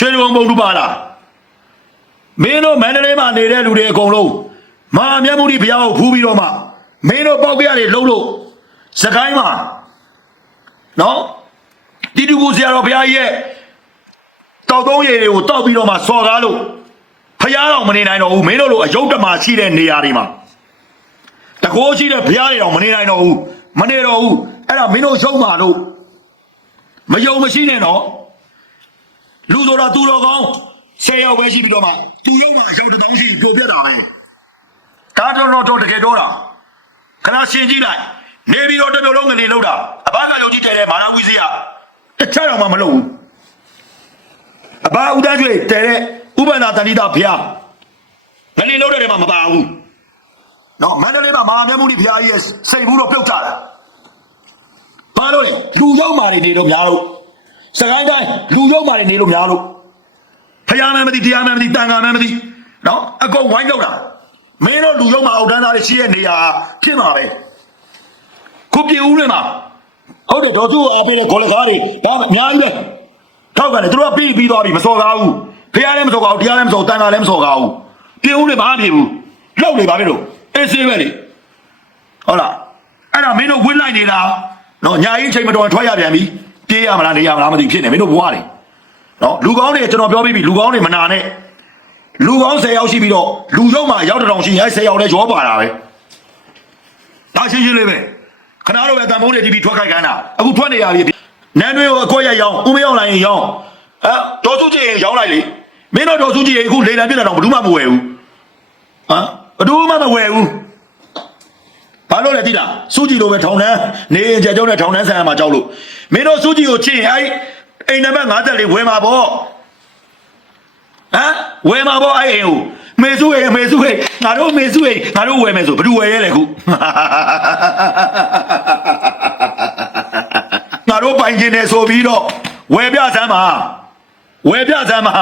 ရွှေဒဂုံပုံတူပါလားမင်းတို့မန္တလေးမှာနေတဲ့လူတွေအကုန်လုံးမဟာမြတ်မုဒိဘုရားကိုဖူးပြီးတော့မှမင်းတို့ပေါက်ပြရတယ်လှုပ်လို့စကိုင်းမှာနော်တိတူကိုဆရာတော်ဘုရားကြီးရဲ့တောက်သုံးရည်တွေကိုတောက်ပြီးတော့မှစော်ကားလို့ဘုရားတော်မနေနိုင်တော့ဘူးမင်းတို့လိုအယုတ်တမရှိတဲ့နေရာတွေမှာတကိုးရှိတဲ့ဘုရားတွေတော်မနေနိုင်တော့ဘူးမနေတော့ဘူးအဲ့ဒါမင်းတို့ရှုံးပါလို့မယုံမရှိနဲ့နော် လူဆိုတာသူတော်ကောင်း၁၀ယောက်ပဲရှိပြီးတော့မှသူရုံမှာအယောက်တစ်သောင်းရှိပြိုပြက်တာပဲဒါတော့တော့တော့တကယ်တော့တာခဏရှင်းကြည့်လိုက်နေပြီးတော့တစ်မျိုးလုံးငနေလောက်တာအဘကယုံကြည်တယ်တဲ့မာနဝီစီကတခြားတော့မှမလုပ်ဘူးအဘဦးတန်းကျွေတဲတဲ့ဥပန္နာတဏိတာဘုရားငနေလောက်တဲ့ထဲမှာမပါဘူးနော်မန္တလေးမှာမဟာမြတ်မုနိဘုရားကြီးရဲ့စိတ်ဘူးတော့ပြုတ်ကြတာဘာလို့လဲလူရောက်မာတွေနေတော့များလို့ စကိုင်းတိုင်းလူရုံမာတွေနေလို့များလို့ဖယားမှန်းမသိတရားမှန်းမသိတန်ခါမှန်းမသိနော်အကုန်ဝိုင်းလောက်တာမင်းတို့လူရုံမာအောက်တန်းသားတွေရှိတဲ့နေရာဖြစ်မှာပဲခုပြေဦးတွေမှာဟုတ်တယ်ဒေါ်စုအားပေးတဲ့ခေါ်လက်ကားတွေဒါအများကြီးပဲထောက်ကန်တယ်သူတို့ကပြီးပြီးသွားပြီမစော်ကားဘူးဖယားလည်းမစော်ကားဘူးတရားလည်းမစော်တန်ခါလည်းမစော်ကားဘူးပြေဦးတွေမအားပြေဘူးလောက်နေပါပဲလို့အေးဆေးပဲလေဟုတ်လားအဲ့ဒါမင်းတို့ဝင်းလိုက်နေတာနော်ညာကြီးချိန်မတော်ထွက်ရပြန်ပြီ ပြေးရမလားနေရမလားမသိဖြစ်နေမင်းတို့ဘွားတွေနော်လူကောင်းတွေကျွန်တော်ပြောပြီးပြီလူကောင်းတွေမနာနဲ့လူကောင်း10ယောက်ရှိပြီးတော့လူရုံမှာရောက်တစ်ထောင်ရှိရင်အဲ10ယောက်လည်းရောပါတာပဲဒါရှင်းရှင်းလေးပဲခဏတော့ပဲတန်ဖုံးတွေတီးပြီးထွက်ခိုက်ခိုင်းတာအခုထွက်နေရပြီနန်းတွေကိုအကွက်ရရောင်းဦးမရောက်လိုက်ရင်ရောင်းအဲဒေါ်စုကြည့်ရင်ရောင်းလိုက်လေမင်းတို့ဒေါ်စုကြည့်ရင်အခုလေလံပြစ်တာတော့ဘယ်သူမှမဝယ်ဘူးဟမ်ဘယ်သူမှမဝယ်ဘူး ဘာလို့လဲသိလားစူးကြည့်လို့ပဲထောင်တန်းနေရင်ကြကြောင်းနဲ့ထောင်တန်းဆန်ရမှာကြောက်လို့မင်းတို့စူးကြည့်ကိုချစ်ရင်အဲ့အိမ်နံပါတ်54ဝယ်မှာပေါ့ဟမ်ဝယ်မှာပေါ့အဲ့အိမ်ကိုမေစုရေမေစုရေငါတို့မေစုရေငါတို့ဝယ်မယ်ဆိုဘယ်သူဝယ်ရဲလဲခုငါတို့ပိုင်ကျင်တယ်ဆိုပြီးတော့ဝယ်ပြစမ်းပါဝယ်ပြစမ်းပါ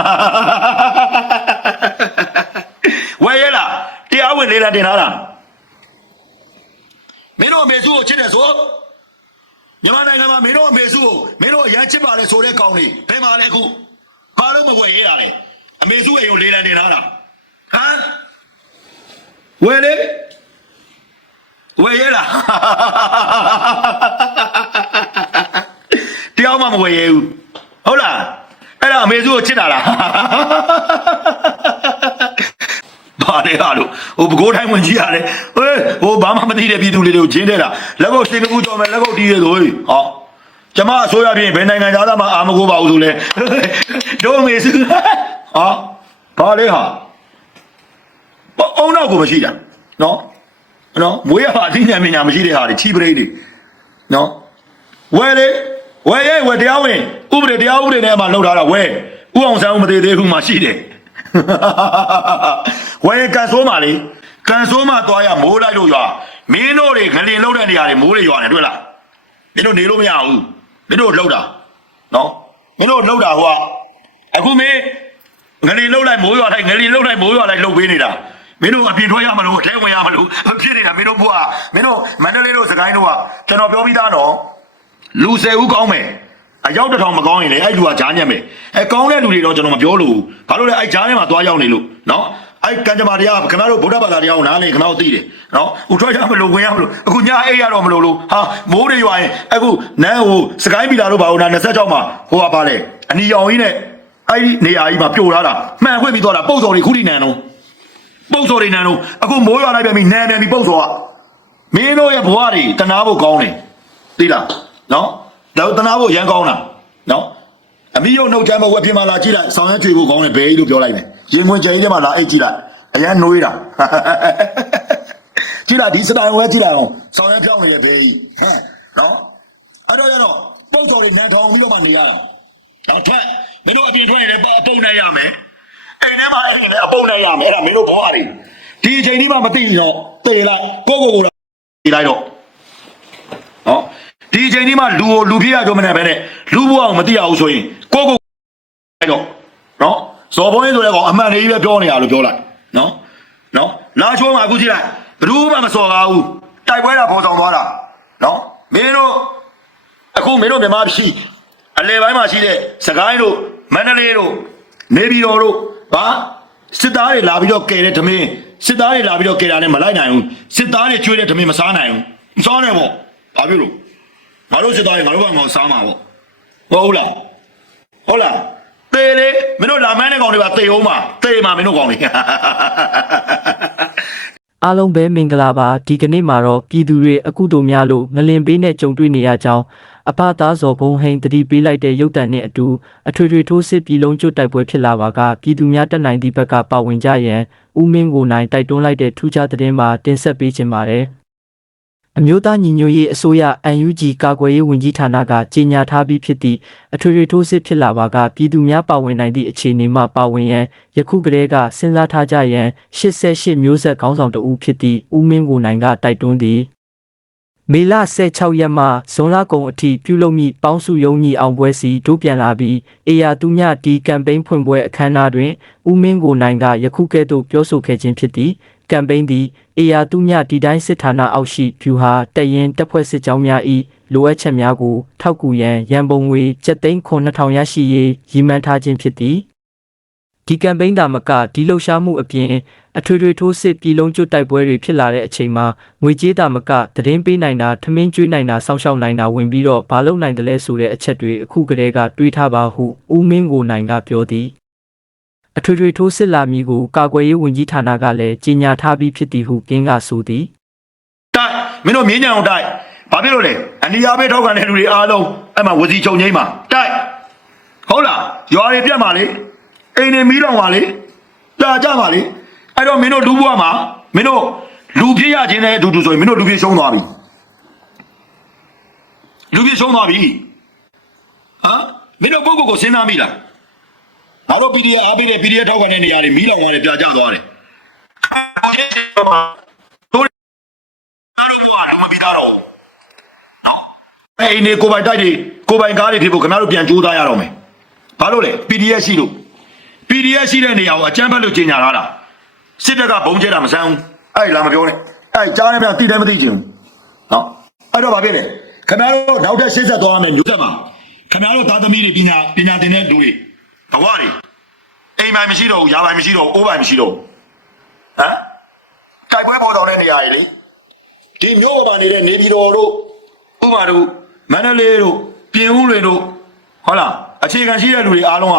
ဝယ်ရဲလားတရားဝင်လေးလာတင်ထားတာ မင်းတို့အမေစုကိုချစ်တယ်ဆိုမြန်မာနိုင်ငံမှာမင်းတို့အမေစုကိုမင်းတို့အရန်ချစ်ပါလေဆိုတဲ့ကောင်လေးဘယ်မှာလဲအခုဘာလို့မဝယ်ရတာလဲအမေစုအိမ်ကိုလေးလံတင်ထားတာဟမ်ဝယ်လေဝယ်ရလားတရားမှမဝယ်ရဘူးဟုတ်လားအဲ့ဒါအမေစုကိုချစ်တာလား ပါလေဟာလို့ဟိုဘကိုးတိုင်းဝင်ကြီးရတယ်ဟေးဟိုဘာမှမသိတဲ့ပြည်သူလေးတွေကိုဂျင်းတဲ့တာလက်ကုပ်ရှင်ကူကြော်မယ်လက်ကုပ်တီးရဆိုဟေးဟောကျမအစိုးရပြင်ဘယ်နိုင်ငံသားမှအာမကိုပါဘူးဆိုလဲတို့မေစုဟာဘာလေဟာအုံနောက်ကိုမရှိတာနော်နော်မွေးရပါအသိဉာဏ်ပညာမရှိတဲ့ဟာတွေချီပရိတ်တွေနော်ဝယ်လေဝယ်ရဲ့ဝယ်တရားဝင်ဥပဒေတရားဥပဒေနဲ့မှလောက်ထားတာဝယ်ဥအောင်ဆန်းဦးမသေးသေးဘူးမှရှိတယ် ဝယ်ကန်ဆိုးမှလေကန်ဆိုးမှသွားရမိုးလိုက်လို့ရွာမင်းတို့တွေဂလင်လောက်တဲ့နေရာတွေမိုးတွေရွာနေတွေ့လားမင်းတို့နေလို့မရဘူးမင်းတို့လှုပ်တာနော်မင်းတို့လှုပ်တာဟိုကအခုမင်းငလင်လှုပ်လိုက်မိုးရွာလိုက်ငလင်လှုပ်လိုက်မိုးရွာလိုက်လှုပ်ပေးနေတာမင်းတို့အပြင်ထွက်ရမလို့အထဲဝင်ရမလို့ဖြစ်နေတာမင်းတို့ဘုရားမင်းတို့မန္တလေးတို့စကိုင်းတို့ကကျွန်တော်ပြောပြီးသားနော်လူ၁၀ဦးကောင်းမယ် အရောက်တစ်ထောင်မကောင်းရင်လေအဲ့လူကဂျားညက်မယ်အဲကောင်းတဲ့လူတွေတော့ကျွန်တော်မပြောလို့ဘာလို့လဲအဲ့ဂျားထဲမှာသွားရောက်နေလို့နော်အဲ့ကံကြမ္မာတရားခင်ဗျားတို့ဗုဒ္ဓဘာသာတရားကိုနားနေခင်ဗျားတို့သိတယ်နော်ဥထွက်ရမလို့ဝင်ရမလို့အခုညအိတ်ရတော့မလို့လို့ဟာမိုးတွေရွာရင်အခုနန်းဟိုစကိုင်းပီလာတို့ဘာလို့နာ26မှာဟိုကပါလေအနီရောင်ကြီးနဲ့အဲ့ဒီနေရာကြီးမှာပြိုထားတာမှန်ခွင့်ပြီးသွားတာပုံစော်တွေခုထိနန်းတော့ပုံစော်တွေနန်းတော့အခုမိုးရွာလိုက်ပြန်ပြီနန်းပြန်ပြီပုံစော်ကမင်းတို့ရဲ့ဘဝတွေတနာဖို့ကောင်းတယ်သိလားနော် ဒါတနာဖို့ရမ်းကောင်းတာနော်အမိရုံနှုတ်ချမ်းမဝက်ပြင်းမလာကြည့်လိုက်ဆောင်းရဲကြွေဖို့ကောင်းတယ်ဘယ်လို့ပြောလိုက်မယ်ရင်ဝင်ကြိမ်ထဲမှာလာအိတ်ကြည့်လိုက်အရန်နှွေးတာကြည့်လိုက်ဒီစတိုင်ဝဲကြည့်လိုက်အောင်ဆောင်းရဲဖြောင်းနေတဲ့ဘေးကြီးဟမ်နော်အဲ့တော့ရတော့ပုတ်တော်တွေနန်းထောင်ပြီးတော့မှနေရတာတော့ထက်မင်းတို့အပြင်ထွက်ရင်လည်းအပုံနဲ့ရမယ်အိမ်ထဲမှာအဲ့ဒီလည်းအပုံနဲ့ရမယ်အဲ့ဒါမင်းတို့ဘဝတွေဒီအချိန်ကြီးမှမသိရင်တော့တေလိုက်ကိုကိုကိုတော့ဒီလိုက်တော့ဟော ဒီအချိန်ကြီးမှလူကိုလူဖြစ်ရကြမနေပဲနဲ့လူဘဝအောင်မသိရဘူးဆိုရင်ကိုကိုလိုက်တော့နော်ဇော်ဘုန်းကြီးဆိုတဲ့ကောင်အမှန်လေးပဲပြောနေရလို့ပြောလိုက်နော်နော်လာချိုးမှာအခုကြည့်လိုက်ဘယ်သူမှမစော်ကားဘူးတိုက်ပွဲတာပေါ်ဆောင်သွားတာနော်မင်းတို့အခုမင်းတို့မြန်မာပြည်အလဲပိုင်းမှာရှိတဲ့စကိုင်းတို့မန္တလေးတို့နေပြည်တော်တို့ဟာစစ်သားတွေလာပြီးတော့ကယ်တဲ့ဓမင်းစစ်သားတွေလာပြီးတော့ကယ်တာနဲ့မလိုက်နိုင်ဘူးစစ်သားတွေကျွေးတဲ့ဓမင်းမစားနိုင်ဘူးမစားနိုင်ပေါ့ဘာဖြစ်လို့ ငါတို့စစ်သားတွေငါတို့ကငေါစားမှာပေါ့ဟုတ်လားဟုတ်လားတေးလေမင်းတို့လာမန်းတဲ့ကောင်တွေပါတေးအောင်ပါတေးမှာမင်းတို့ကောင်တွေအားလုံးပဲမင်္ဂလာပါဒီကနေ့မှာတော့ပြည်သူတွေအကုသိုလ်များလို့ငလင်ပေးနဲ့ကြုံတွေ့နေရကြောင်းအဖသားဇော်ဘုံဟိန်တတိပေးလိုက်တဲ့ရုပ်တံနဲ့အတူအထွေထွေထိုးစစ်ပြည်လုံးကျွတ်တိုက်ပွဲဖြစ်လာပါကပြည်သူများတက်နိုင်သည့်ဘက်ကပါဝင်ကြရန်ဦးမင်းကိုနိုင်တိုက်တွန်းလိုက်တဲ့ထူးခြားသတင်းမှာတင်ဆက်ပေးခြင်းပါတယ် အမျိုးသားညီညွတ်ရေးအစိုးရ UNG ကာကွယ်ရေးဝန်ကြီးဌာနကကြေညာထားပြီးဖြစ်သည့်အထွေထွေထိုးစစ်ဖြစ်လာပါကပြည်သူများပါဝင်နိုင်သည့်အခြေအနေမှာပါဝင်ရန်ယခုကတည်းကစဉ်းစားထားကြရန်88မျိုးဆက်ခေါင်းဆောင်တဦးဖြစ်သည့်ဦးမင်းကိုနိုင်ကတိုက်တွန်းသည်မေလ16ရက်မှဇွန်လကုန်အထိပြုလုပ်မည့်ပေါင်းစုရုံးညီအောင်ပွဲစီတို့ပြန်လာပြီးအေယာသူမြဒီကမ်ပိန်းဖွင့်ပွဲအခမ်းအနားတွင်ဦးမင်းကိုနိုင်ကယခုကဲ့သို့ပြောဆိုခဲ့ခြင်းဖြစ်သည်ကမ်ပိန်းသည် အေယာသူမြဒီတိုင်းစစ်ဌာနအောက်ရှိဖြူဟာတရင်တပ်ဖွဲ့စစ်ကြောင်းများ၏လိုအပ်ချက်များကိုထောက်ကူရန်ရန်ပုံငွေ7300ရရှိရေးရည်မှန်းထားခြင်းဖြစ်သည်ဒီကမ်ပိန်းတာမကဒီလှုပ်ရှားမှုအပြင်အထွေထွေထိုးစစ်ပြည်လုံးကျွတ်တိုက်ပွဲတွေဖြစ်လာတဲ့အချိန်မှာငွေကြေးတာမကသတင်းပေးနိုင်တာထမင်းကျွေးနိုင်တာစောင့်ရှောက်နိုင်တာဝင်ပြီးတော့ဘာလုပ်နိုင်တယ်လဲဆိုတဲ့အချက်တွေအခုကတည်းကတွေးထားပါဟုဦးမင်းကိုနိုင်ကပြောသည် အထွေထွေထိုးစစ်လာမည်ကိုကာကွယ်ရေးဝန်ကြီးဌာနကလည်းကြေညာထားပြီးဖြစ်သည်ဟုကင်းကဆိုသည်တိုက်မင်းတို့မြင်းညံအောင်တိုက်ဘာဖြစ်လို့လဲအနီယာဘေးထောက်ခံတဲ့လူတွေအားလုံးအဲ့မှာဝစီချုပ်ငိမ့်မှာတိုက်ဟုတ်လားရွာတွေပြတ်မှာလေအိမ်တွေမီးလောင်ပါလေတာကြပါလေအဲ့တော့မင်းတို့လူဘွားမှာမင်းတို့လူဖြစ်ရခြင်းနဲ့အတူတူဆိုရင်မင်းတို့လူဖြစ်ရှုံးသွားပြီလူဖြစ်ရှုံးသွားပြီဟမ်မင်းတို့ပုဂ္ဂိုလ်ကိုစဉ်းစားမိလား ငါတို့ PDF အားပေးတဲ့ PDF ထောက်ခံတဲ့နေရာတွေမီးလောင်သွားတယ်ပြာကျသွားတယ်တို့မပြီးသားတော့အဲ့ဒီနေကိုပိုင်တိုက်တွေကိုပိုင်ကားတွေဖြစ်ဖို့ခင်ဗျားတို့ပြန်ကြိုးစားရတော့မယ်ဘာလို့လဲ PDF ရှိလို့ PDF ရှိတဲ့နေရာကိုအကြမ်းဖက်လို့ကြီးညာလာတာစစ်တပ်ကဘုံကျဲတာမဆန်းဘူးအဲ့လာမပြောနဲ့အဲ့ကြားနေပြန်တိတယ်မသိချင်ဘူးနော်အဲ့တော့ဘာဖြစ်လဲခင်ဗျားတို့နောက်ထပ်ရှေ့ဆက်သွားရမယ်မျိုးဆက်မှာခင်ဗျားတို့သားသမီးတွေပညာပညာသင်တဲ့လူတွေ ဘဝတွေအိမ်ပိုင်မရှိတော့ဘူးယာပိုင်မရှိတော့ဘူးအိုးပိုင်မရှိတော့ဘူးဟမ်တိုက်ပွဲပေါ်တော်တဲ့နေရာတွေလေဒီမျိုးပေါ်မှာနေတဲ့နေပြည်တော်တို့ဥပမာတို့မန္တလေးတို့ပြင်ဦးလွင်တို့ဟုတ်လားအခြေခံရှိတဲ့လူတွေအားလုံးက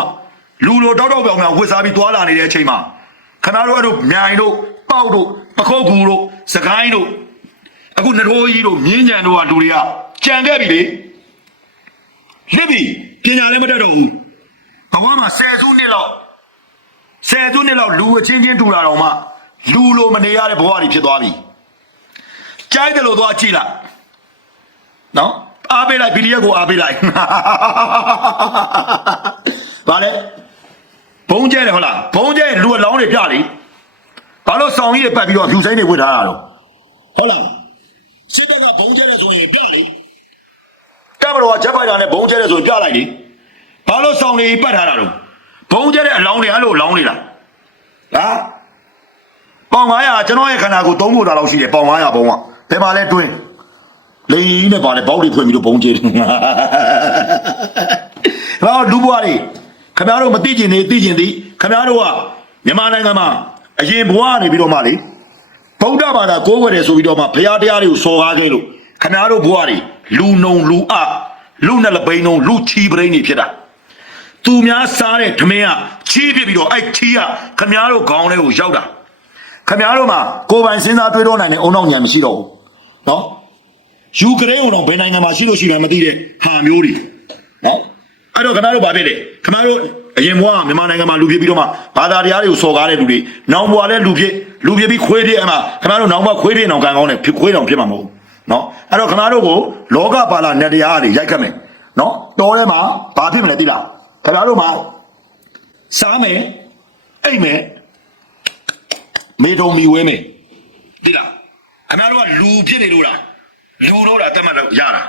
လူလိုတောက်တောက်ပြောင်ပြောင်ဝစ်စားပြီးသွားလာနေတဲ့အချိန်မှာခဏတို့အဲ့တို့မြိုင်တို့ပေါက်တို့ပခုတ်ကူတို့စကိုင်းတို့အခုနထိုးကြီးတို့မြင်းကြံတို့ကလူတွေကကြံခဲ့ပြီလေနှစ်ပြီပညာလည်းမတတ်တော့ဘူး ဘဝမှာဆယ်စုနှစ်လောက်ဆယ်စုနှစ်လောက်လူအချင်းချင်းတူလာတော့မှလူလိုမနေရတဲ့ဘဝတွေဖြစ်သွားပြီကြိုက်တယ်လို့သွားကြည့်လိုက်နော်အားပေးလိုက် PDF ကိုအားပေးလိုက်ဗါလဲဘုံကျဲတယ်ဟုတ်လားဘုံကျဲလူအလောင်းတွေပြလေဘာလို့ဆောင်ကြီးတွေပတ်ပြီးတော့လူစိမ့်တွေဝစ်ထားတာတော့ဟုတ်လားစစ်တပ်ကဘုံကျဲတယ်ဆိုရင်ပြလေကမ္ဘာတော်ကဂျက်ဖိုက်တာနဲ့ဘုံကျဲတယ်ဆိုရင်ပြလိုက်လေ ဘာလို့ဆောင်တွေပတ်ထားတာတော့ဘုံကျဲတဲ့အလောင်းတွေအဲ့လိုလောင်းနေတာဟာပေါင်900ကျွန်တော်ရဲ့ခန္ဓာကိုယ်သုံးဖို့တာလောက်ရှိတယ်ပေါင်900ဘုံကဘယ်မှာလဲတွင်းလိန်နဲ့ပါလဲဘောက်တွေဖွင့်ပြီးတော့ဘုံကျဲတယ်ဟောလူဘွားတွေခင်ဗျားတို့မသိကျင်နေသိကျင်သည်ခင်ဗျားတို့ကမြန်မာနိုင်ငံမှာအရင်ဘွားနေပြီးတော့မှလေဗုဒ္ဓဘာသာကိုးကွယ်တယ်ဆိုပြီးတော့မှဘုရားတရားတွေကိုစော်ကားခဲ့လို့ခင်ဗျားတို့ဘွားတွေလူနုံလူအလူနဲ့လပိန်ုံလူချီပရိန်တွေဖြစ်တာ သူများစားတဲ့ဓမင်းကချီးပြစ်ပြီးတော့အဲ့ချီးကခမားတို့ခေါင်းထဲကိုရောက်တာခမားတို့မှာကိုယ်ပိုင်စဉ်းစားတွေးတော့နိုင်တဲ့အုံနောက်ညံမရှိတော့ဘူးနော်ယူကရိန်းကတော့ဘယ်နိုင်ငံမှာရှိလို့ရှိမှမသိတဲ့ဟာမျိုးတွေနော်အဲ့တော့ခမားတို့ဘာဖြစ်လဲခမားတို့အရင်ဘဝကမြန်မာနိုင်ငံမှာလူဖြစ်ပြီးတော့မှဘာသာတရားတွေကိုစော်ကားတဲ့လူတွေနောင်ဘဝလည်းလူဖြစ်လူဖြစ်ပြီးခွေးဖြစ်အမှခမားတို့နောင်ဘဝခွေးဖြစ်အောင်ကန်ကောင်းတယ်ဖြစ်ခွေးတောင်ဖြစ်မှာမဟုတ်ဘူးနော်အဲ့တော့ခမားတို့ကိုလောကပါလာနဲ့တရားတွေရိုက်ခတ်မယ်နော်တော်ထဲမှာဘာဖြစ်မလဲသိလား ခင်ဗျားတို့မှာစားမယ်အိတ်မယ်မေတုံမီဝဲမယ်သိလားခင်ဗျားတို့ကလူဖြစ်နေလို့လားလူတော့တာတတ်မှတ်လို့ရတာ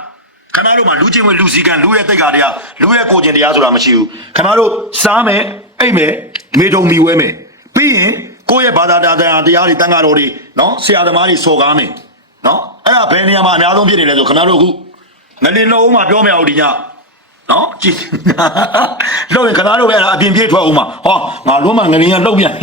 ခင်ဗျားတို့မှာလူချင်းဝင်လူစည်းကံလူရဲ့တိတ်ခါတရားလူရဲ့ကိုကျင်တရားဆိုတာမရှိဘူးခင်ဗျားတို့စားမယ်အိတ်မယ်မေတုံမီဝဲမယ်ပြီးရင်ကိုယ့်ရဲ့ဘာသာတရားတရားတွေတန်ဃာတော်တွေနော်ဆရာသမားတွေစော်ကားမယ်နော်အဲ့ဒါဘယ်နေရာမှာအများဆုံးဖြစ်နေလဲဆိုခင်ဗျားတို့အခုငလင်လုံးမှာပြောမရဘူးဒီည နော်ကြည့်လောက်ရင်ခဏတော့ပဲအဲ့ဒါအပြင်ပြေးထွက်အောင်မှာဟောငါလုံးမငလင်းကလောက်ပြန်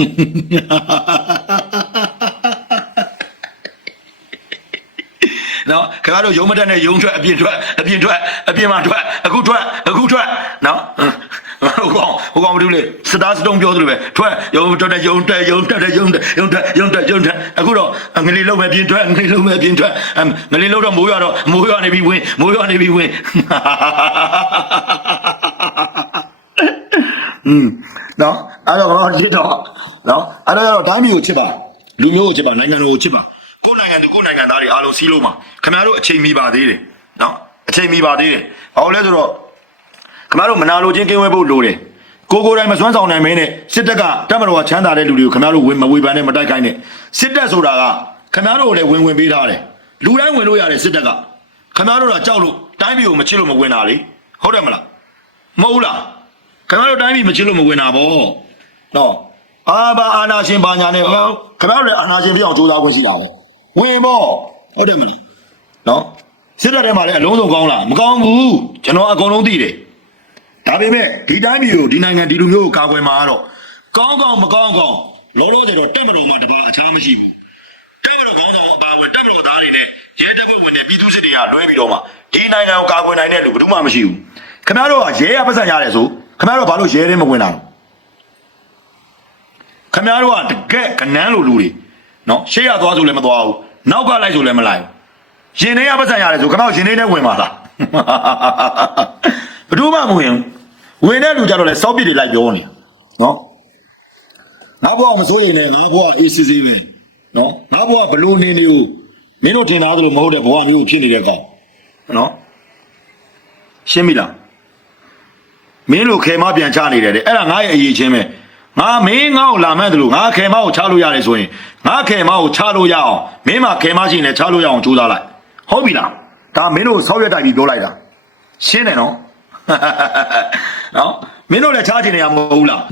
နော်ခဏတော့ယုံမတက်နဲ့ယုံထွက်အပြင်ထွက်အပြင်ထွက်အပြင်မှာထွက်အခုထွက်အခုထွက်နော်ဟိုကောင် ဟိုကောင်မတူလေစတားစတုံးပြောသလိုပဲထွက်ယုံထွက်တဲ့ယုံတက်ယုံတက်တဲ့ယုံတက်ယုံတက်ယုံတက်ယုံတက်အခုတော့ငလီလုံးပဲပြင်ထွက်ငလီလုံးပဲပြင်ထွက်ငလီလုံးတော့မိုးရတော့မိုးရနေပြီဝင်မိုးရနေပြီဝင်อืมနော်အဲ့တော့တော့ဒီတော့နော်အဲ့တော့တိုင်းမျိုးကိုချစ်ပါလူမျိုးကိုချစ်ပါနိုင်ငံတော်ကိုချစ်ပါကိုယ်နိုင်ငံသူကိုယ်နိုင်ငံသားတွေအားလုံးစီးလို့မှာခင်ဗျားတို့အချိန်မီပါသေးတယ်နော်အချိန်မီပါသေးတယ်ဘာလို့လဲဆိုတော့ခင်ဗျားတို့မနာလိုချင်းကင်းဝဲဖို့လိုတယ် ကိုကိုယ်တိုင်မစွမ်းဆောင်နိုင်မင်းနဲ့စစ်တပ်ကတပ်မတော်ကချမ်းသာတဲ့လူတွေကိုခင်ဗျားတို့ဝင်မဝေဖန်နဲ့မတိုက်ခိုင်းနဲ့စစ်တပ်ဆိုတာကခင်ဗျားတို့ကိုလည်းဝင်ဝင်ပေးထားတယ်လူတိုင်းဝင်လို့ရတယ်စစ်တပ်ကခင်ဗျားတို့ကကြောက်လို့တိုင်းပြည်ကိုမချစ်လို့မဝင်တာလေဟုတ်တယ်မလားမဟုတ်ဘူးလားခင်ဗျားတို့တိုင်းပြည်မချစ်လို့မဝင်တာဗောနော်အာဘာအာနာရှင်ဘာညာနဲ့ဟောခင်ဗျားတို့လည်းအာနာရှင်ပြောင်းကြိုးစားခွင့်ရှိတာဗောဝင်ဗောဟုတ်တယ်မလားနော်စစ်တပ်ထဲမှာလည်းအလုံးစုံကောင်းလားမကောင်းဘူးကျွန်တော်အကုန်လုံးသိတယ် ဒါပေမဲ့ဒီတိုင်းပြည်ကိုဒီနိုင်ငံဒီလူမျိုးကိုကာကွယ်မှာကတော့ကောင်းကောင်းမကောင်းကောင်းလောလောဆယ်တော့တက်မတော်မှာတပါအခြားမရှိဘူးတက်မတော်ကောင်းဆောင်အပါဝင်တက်မတော်သားတွေနဲ့ရဲတပ်ဖွဲ့ဝင်တွေပြည်သူစစ်တွေကလွှဲပြီးတော့မှဒီနိုင်ငံကိုကာကွယ်နိုင်တဲ့လူဘယ်သူမှမရှိဘူးခင်ဗျားတို့ကရဲရပတ်စံရတယ်ဆိုခင်ဗျားတို့ဘာလို့ရဲတဲ့မဝင်တာလဲခင်ဗျားတို့ကတကက်ကနန်းလိုလူတွေနော်ရှေ့ရသွားဆိုလည်းမသွားဘူးနောက်ကလိုက်ဆိုလည်းမလိုက်ဘူးရင်ထဲရပတ်စံရတယ်ဆိုခင်ဗျားတို့ရင်ထဲနဲ့ဝင်ပါလားဘယ်သူမှမဝင်ဘူး ဝင်တဲ့လူကြတော့လေစောက်ပစ်တွေလိုက်ပြောနေနော်ငါဘွားမစိုးရင်လည်းငါဘွားအေးစစ်စစ်ပဲနော်ငါဘွားဘလို့နေနေကိုမင်းတို့ထင်သားသလိုမဟုတ်တဲ့ဘွားမျိုးဖြစ်နေတဲ့ကောင်နော်ရှင်းပြီလားမင်းလိုခဲမပြန်ချနေတယ်တဲ့အဲ့ဒါငါရဲ့အရေးချင်းပဲငါမင်းငါ့ကိုလာမှန်းတယ်လို့ငါခဲမကိုချလို့ရတယ်ဆိုရင်ငါခဲမကိုချလို့ရအောင်မင်းမခဲမရှိရင်လည်းချလို့ရအောင်ကြိုးစားလိုက်ဟုတ်ပြီလားဒါမင်းတို့ဆောက်ရက်တိုက်ပြီးပြောလိုက်တာရှင်းတယ်နော် နော်မင်းတို့လည်းချချင်နေရမဟုတ်ဘူးလား